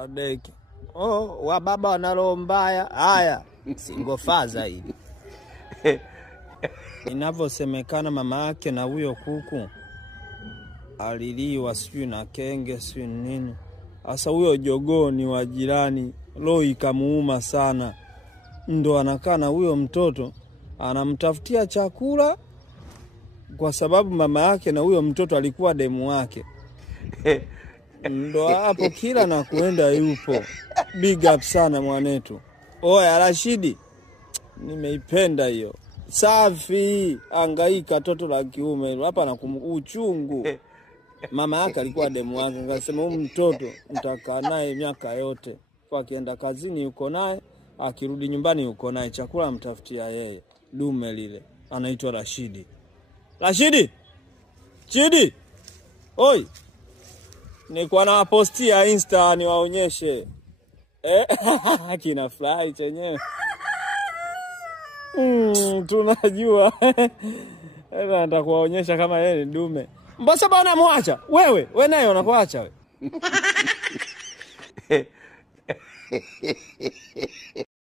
Adeki. Oh, wa baba wanalo mbaya. Haya, singofaza hili. Inavyosemekana mama yake na huyo kuku aliliwa sijui na kenge sijui nini. Asa huyo jogoo ni wa jirani, roho ikamuuma sana. Ndo anakaa na huyo mtoto anamtafutia chakula kwa sababu mama yake na huyo mtoto alikuwa demu wake. Ndo hapo kila na kuenda yupo. Big up sana mwanetu. Oya Rashidi, nimeipenda hiyo. Safi, angaika toto la kiume hapa na uchungu. Mama yake alikuwa demu wake, akasema huyu mtoto nitakaa naye miaka yote. Kwa akienda kazini yuko naye, akirudi nyumbani yuko naye, chakula mtafutia yeye. Dume lile anaitwa Rashidi. Rashidi! Chidi! Oi! Nilikuwa na postia Insta niwaonyeshe. Kina fly chenyewe. Tunajua. Nataka kuwaonyesha kama yeye ni dume. Mbona bwana muacha? Wewe naye unakuacha wewe.